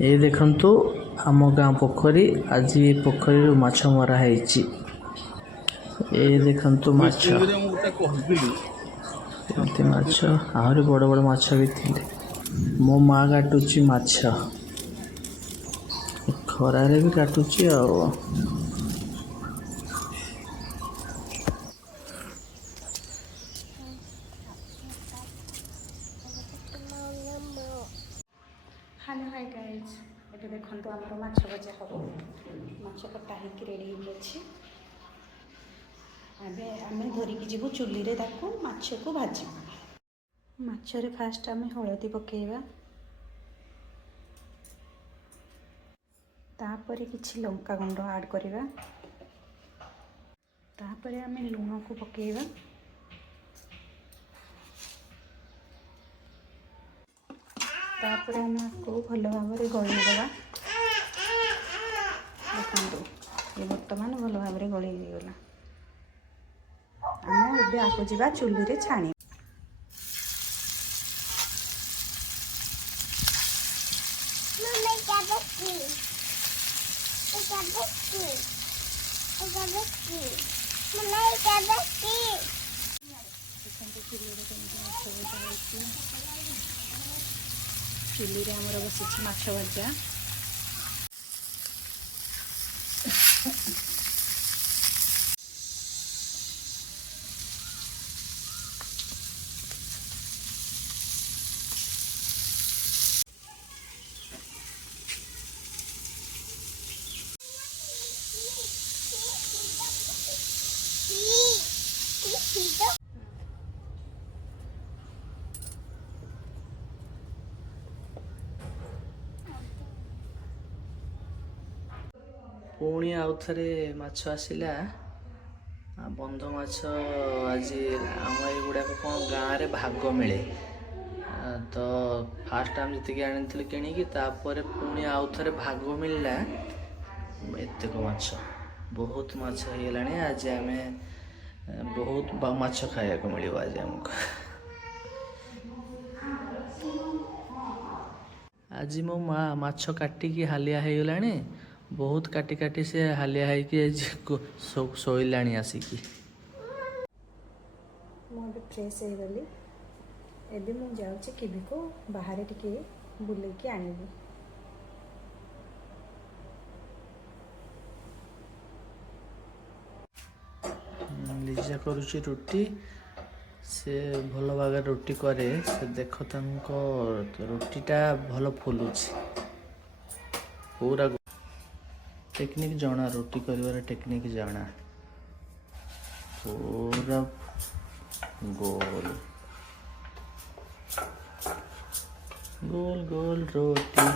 ये देखंतु आम गाँ पोखरी आज पोखरी माछ मरा है। ये देखंतु माछ माछ आहरी बड़ बड़ माछ भी थिले। मो माँ काटुची माछ खरारे भी काटुची आ हेलो हाय गाइज ये देखो आम माछ भजा हम माछ कटा हो रेडी होगी। आम धरिकी जीवु चुली रे माछ को भाजी माछरे फास्ट आम हलदी पकेवा तापरे किछि लंका गुंड ऐड करिवा तापरे आम लुण को पकेवा तापर आम को भल भाव में गलईदेवा। देखो ये बर्तमान भल भाव में गलईगला आम ए आपको जा चुली रे छाणी चुली रे आमर बसी माछ भजा पुणी आउ थे माछ आसला बंध माछ आज आम युवाक कौन गाँव में भाग मिले तो फास्ट आम जी आनी किणिकी पुणी आउ थे भाग मिलला एतक माछ बहुत माछ होगा। आज आम बहुत माछ खाया मिल आज आमको आज मो माँ माछ काटिकी हालिया हो गला बहुत काटी काटी से हालिया है कि शोलाणी आसिकी मुझे फ्रेश हो गली एबे मु जाऊँ किबी को बाहर टिके बुलेकी आनिबी। लिजा करुची रुटी से भल भाग रुटी करे से देख रुटीटा भल फुलुची पूरा टेक्निक जाना रुटी कर टेक्निक जाना पूरा गोल गोल गोल रोटी